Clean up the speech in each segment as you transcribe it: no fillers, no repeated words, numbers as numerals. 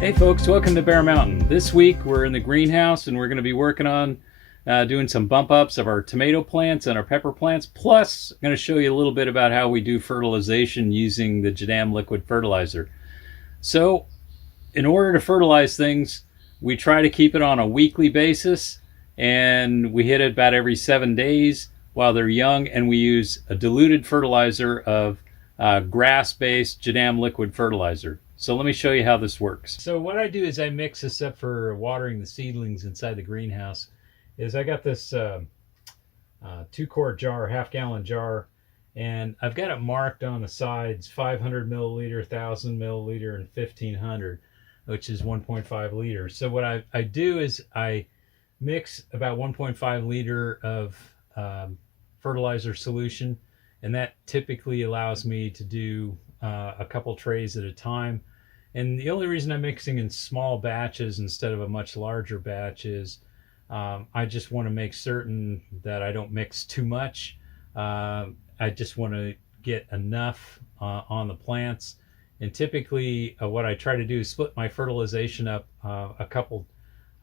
Hey folks, welcome to Bear Mountain. This week we're in the greenhouse and we're going to be working on doing some bump ups of our tomato plants and our pepper plants. Plus, I'm going to show you a little bit about how we do fertilization using the Jadam liquid fertilizer. So, in order to fertilize things, we try to keep it on a weekly basis and we hit it about every 7 days while they're young, and we use a diluted fertilizer of grass-based Jadam liquid fertilizer. So let me show you how this works. So what I do is I mix this up for watering the seedlings inside the greenhouse. Is I got this 2-quart jar, half-gallon jar, and I've got it marked on the sides 500 milliliter, 1,000 milliliter, and 1,500, which is 1.5 liters. So what I do is I mix about 1.5 liter of fertilizer solution, and that typically allows me to do a couple trays at a time. And the only reason I'm mixing in small batches instead of a much larger batch is I just want to make certain that I don't mix too much. I just want to get enough on the plants. And typically what I try to do is split my fertilization up a couple.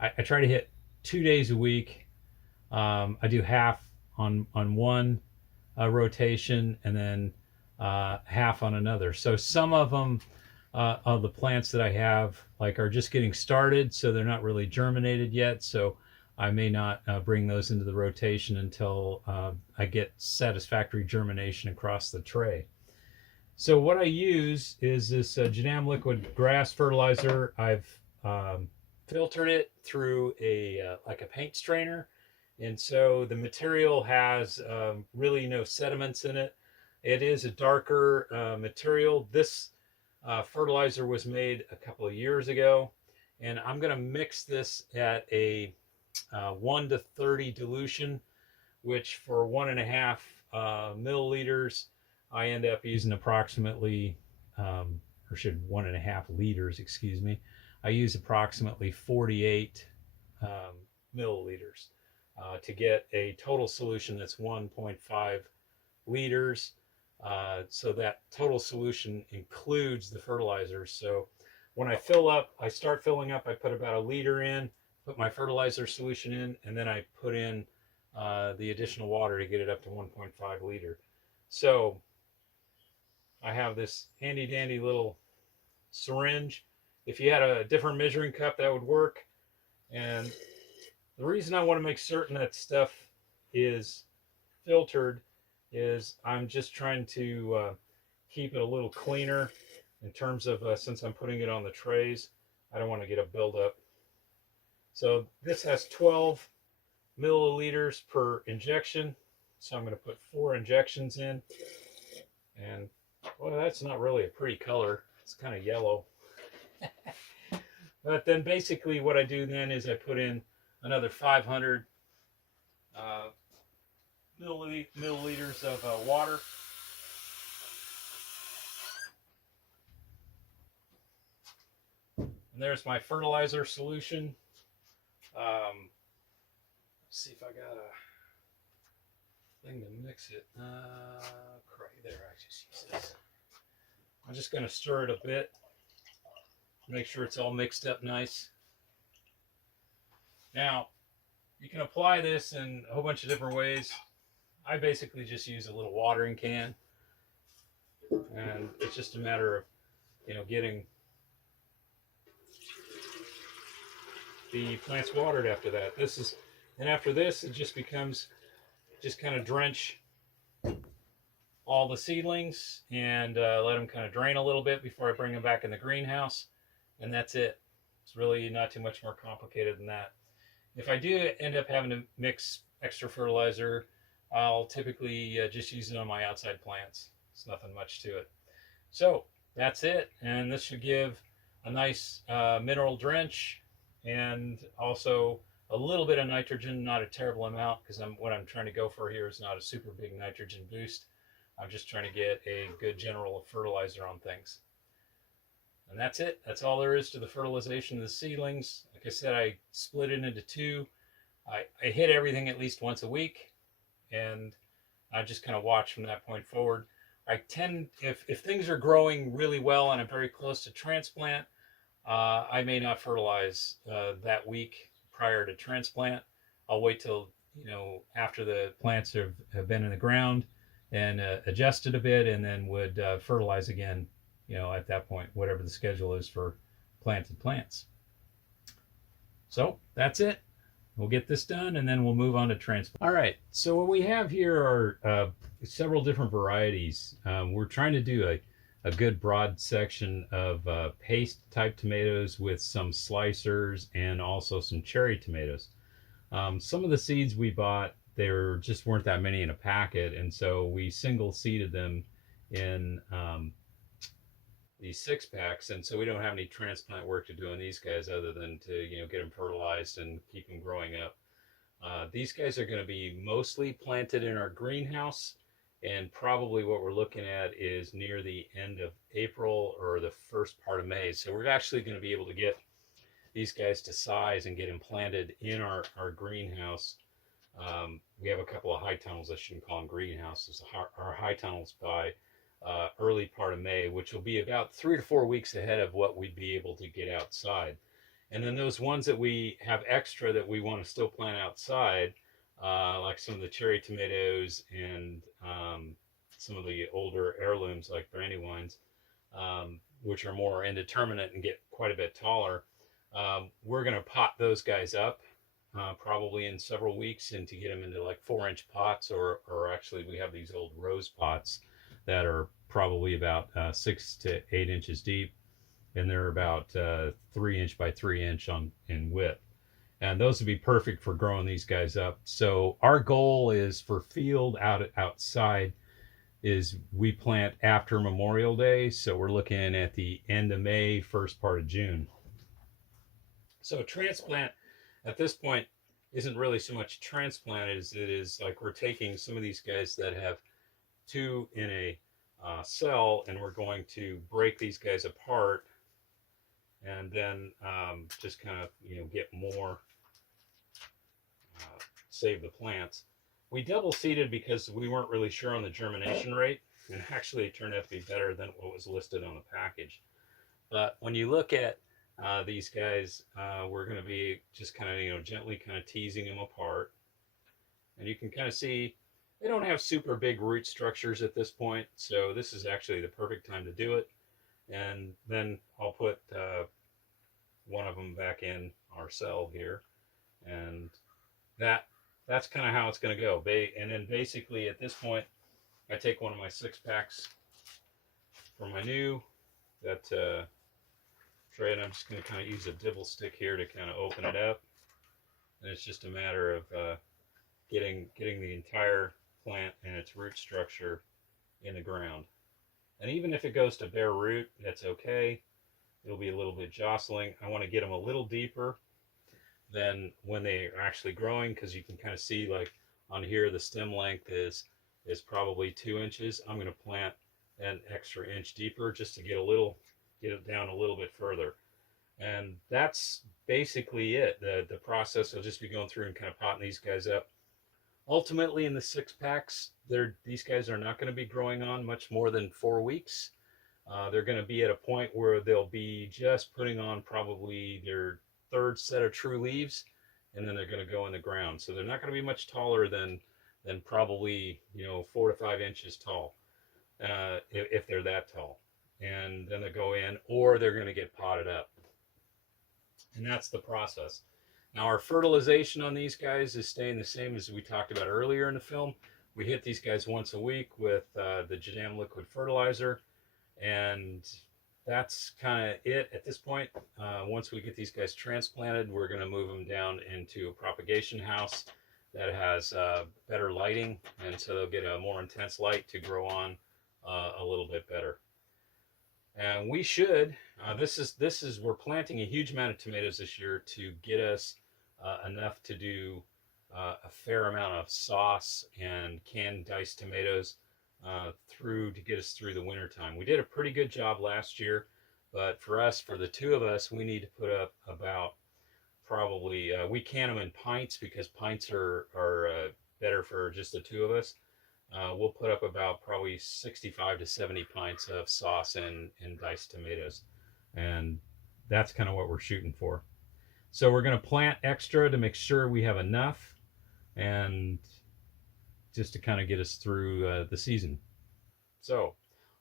I try to hit 2 days a week. I do half on one rotation and then half on another. So some of them of the plants that I have are just getting started, so they're not really germinated yet. So I may not bring those into the rotation until I get satisfactory germination across the tray. So what I use is this Jadam liquid grass fertilizer. I've filtered it through a paint strainer, and so the material has really no sediments in it. It is a darker material. This fertilizer was made a couple of years ago, and I'm going to mix this at a 1 to 30 dilution, which for 1.5 milliliters, I end up using approximately, or should 1.5 liters, excuse me. I use approximately 48 milliliters to get a total solution that's 1.5 liters. So that total solution includes the fertilizers. So when I start filling up, I put about a liter in, put my fertilizer solution in, and then I put in the additional water to get it up to 1.5 liter. So I have this handy dandy little syringe. If you had a different measuring cup, that would work. And the reason I want to make certain that stuff is filtered is I'm just trying to keep it a little cleaner in terms of since I'm putting it on the trays, I don't want to get a buildup. So this has 12 milliliters per injection. So I'm going to put 4 injections in. And well, that's not really a pretty color. It's kind of yellow. But then basically what I do then is I put in another 500 milliliters of water. And there's my fertilizer solution. Let's see if I got a thing to mix it. There, I just use this. I'm just going to stir it a bit. Make sure it's all mixed up nice. Now, you can apply this in a whole bunch of different ways. I basically just use a little watering can, and it's just a matter of getting the plants watered after that. And after this, it just becomes kind of drench all the seedlings and let them kind of drain a little bit before I bring them back in the greenhouse, and that's it. It's really not too much more complicated than that. If I do end up having to mix extra fertilizer, I'll typically just use it on my outside plants. It's nothing much to it. So that's it, and this should give a nice mineral drench and also a little bit of nitrogen, not a terrible amount, because what I'm trying to go for here is not a super big nitrogen boost. I'm just trying to get a good general fertilizer on things. And that's it. That's all there is to the fertilization of the seedlings. Like I said, I split it into 2. I hit everything at least once a week, and I just kind of watch from that point forward. I tend, if things are growing really well and I'm very close to transplant, I may not fertilize that week prior to transplant. I'll wait till after the plants have been in the ground and adjusted a bit, and then would fertilize again. At that point, whatever the schedule is for planted plants. So that's it. We'll get this done, and then we'll move on to transplant. All right. So what we have here are several different varieties. We're trying to do a good broad section of paste type tomatoes with some slicers and also some cherry tomatoes. Some of the seeds we bought, there just weren't that many in a packet, and so we single seeded them in these 6-packs, and so we don't have any transplant work to do on these guys other than to get them fertilized and keep them growing up. These guys are going to be mostly planted in our greenhouse, and probably what we're looking at is near the end of April or the first part of May. So we're actually going to be able to get these guys to size and get them planted in our greenhouse. We have a couple of high tunnels. I shouldn't call them greenhouses. Our high tunnels by early part of May, which will be about 3 to 4 weeks ahead of what we'd be able to get outside. And then those ones that we have extra that we want to still plant outside, like some of the cherry tomatoes and some of the older heirlooms like brandywines, which are more indeterminate and get quite a bit taller, we're going to pot those guys up probably in several weeks, and to get them into like 4-inch pots, or actually we have these old rose pots that are probably about 6 to 8 inches deep, and they're about 3-inch by 3-inch in width. And those would be perfect for growing these guys up. So our goal is for field outside is we plant after Memorial Day. So we're looking at the end of May, first part of June. So transplant at this point isn't really so much transplant as it is like we're taking some of these guys that have 2 in a cell, and we're going to break these guys apart, and then just kind of get more, save the plants. We double seeded because we weren't really sure on the germination rate, and actually it turned out to be better than what was listed on the package. But when you look at these guys, we're going to be just kind of gently kind of teasing them apart, and you can kind of see they don't have super big root structures at this point, so this is actually the perfect time to do it. And then I'll put one of them back in our cell here, and that's kind of how it's going to go. And then basically at this point, I take one of my 6-packs from my new tray, and I'm just going to kind of use a dibble stick here to kind of open it up, and it's just a matter of getting the entire plant and its root structure in the ground. And even if it goes to bare root, that's okay. It'll be a little bit jostling. I want to get them a little deeper than when they are actually growing, because you can kind of see like on here the stem length is probably 2 inches. I'm going to plant an extra inch deeper just to get it down a little bit further. And that's basically it. The process will just be going through and kind of potting these guys up. Ultimately, in the 6-packs, these guys are not going to be growing on much more than 4 weeks. They're going to be at a point where they'll be just putting on probably their 3rd set of true leaves, and then they're going to go in the ground. So they're not going to be much taller than probably 4 to 5 inches tall, if they're that tall. And then they go in, or they're going to get potted up. And that's the process. Now our fertilization on these guys is staying the same as we talked about earlier in the film. We hit these guys once a week with the Jadam liquid fertilizer, and that's kind of it at this point. Once we get these guys transplanted, we're going to move them down into a propagation house that has better lighting, and so they'll get a more intense light to grow on a little bit better. And we should, we're planting a huge amount of tomatoes this year to get us enough to do a fair amount of sauce and canned diced tomatoes to get us through the winter time. We did a pretty good job last year, but for the 2 of us, we need to put up about probably, we can them in pints because pints are better for just the 2 of us. We'll put up about probably 65 to 70 pints of sauce and diced tomatoes. And that's kind of what we're shooting for. So we're going to plant extra to make sure we have enough, and just to kind of get us through the season. So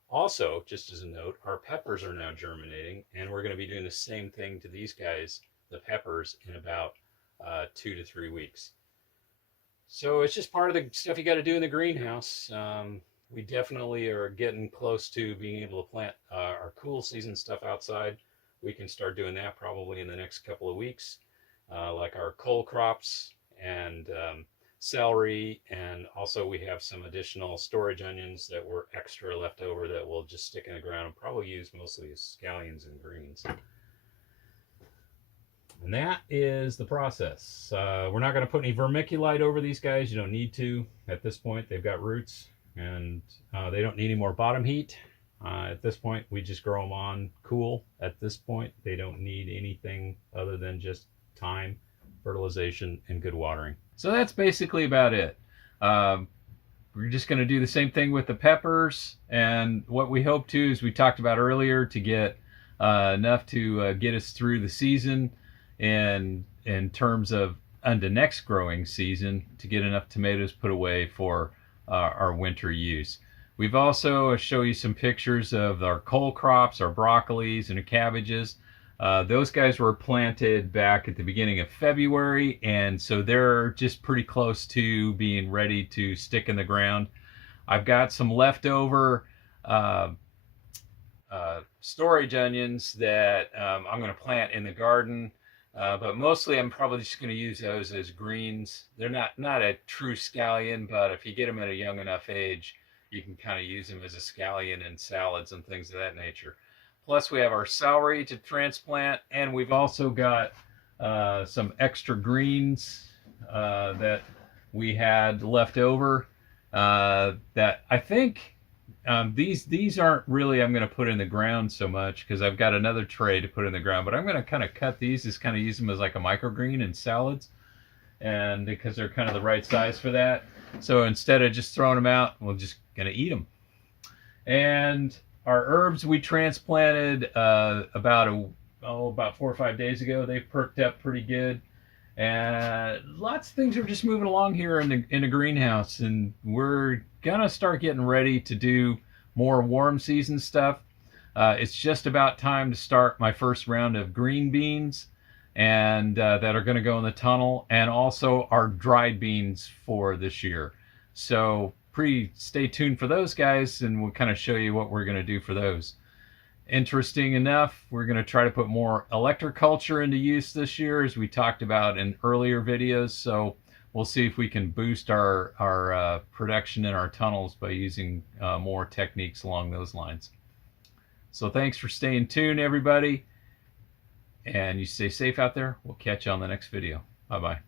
also, just as a note, our peppers are now germinating, and we're going to be doing the same thing to these guys, the peppers, in about 2 to 3 weeks. So it's just part of the stuff you got to do in the greenhouse. We definitely are getting close to being able to plant our cool season stuff outside. We can start doing that probably in the next couple of weeks, like our cole crops and celery, and also we have some additional storage onions that were extra left over that we'll just stick in the ground and probably use mostly as scallions and greens. And that is the process. We're not going to put any vermiculite over these guys. You don't need to at this point. They've got roots, and they don't need any more bottom heat. At this point, we just grow them on cool. At this point, they don't need anything other than just time, fertilization, and good watering. So that's basically about it. We're just going to do the same thing with the peppers, and what we hope to, as we talked about earlier, to get enough to get us through the season, and in terms of the next growing season, to get enough tomatoes put away for our winter use. We've also show you some pictures of our cole crops, our broccolis and our cabbages. Those guys were planted back at the beginning of February, and so they're just pretty close to being ready to stick in the ground. I've got some leftover storage onions that I'm going to plant in the garden, but mostly I'm probably just going to use those as greens. They're not a true scallion, but if you get them at a young enough age, you can kind of use them as a scallion in salads and things of that nature. Plus we have our celery to transplant, and we've also got some extra greens that we had left over that I think these aren't really I'm going to put in the ground so much, because I've got another tray to put in the ground, but I'm going to kind of cut these, just kind of use them as like a microgreen in salads, and because they're kind of the right size for that. So instead of just throwing them out, we're just going to eat them. And our herbs we transplanted about 4 or 5 days ago. They perked up pretty good, and lots of things are just moving along here in the greenhouse, and we're gonna start getting ready to do more warm season stuff. It's just about time to start my first round of green beans, and that are going to go in the tunnel, and also our dried beans for this year. So stay tuned for those guys, and we'll kind of show you what we're going to do for those. Interesting enough, we're going to try to put more electroculture into use this year, as we talked about in earlier videos. So we'll see if we can boost our production in our tunnels by using more techniques along those lines. So thanks for staying tuned, everybody, and you stay safe out there. We'll catch you on the next video. Bye-bye.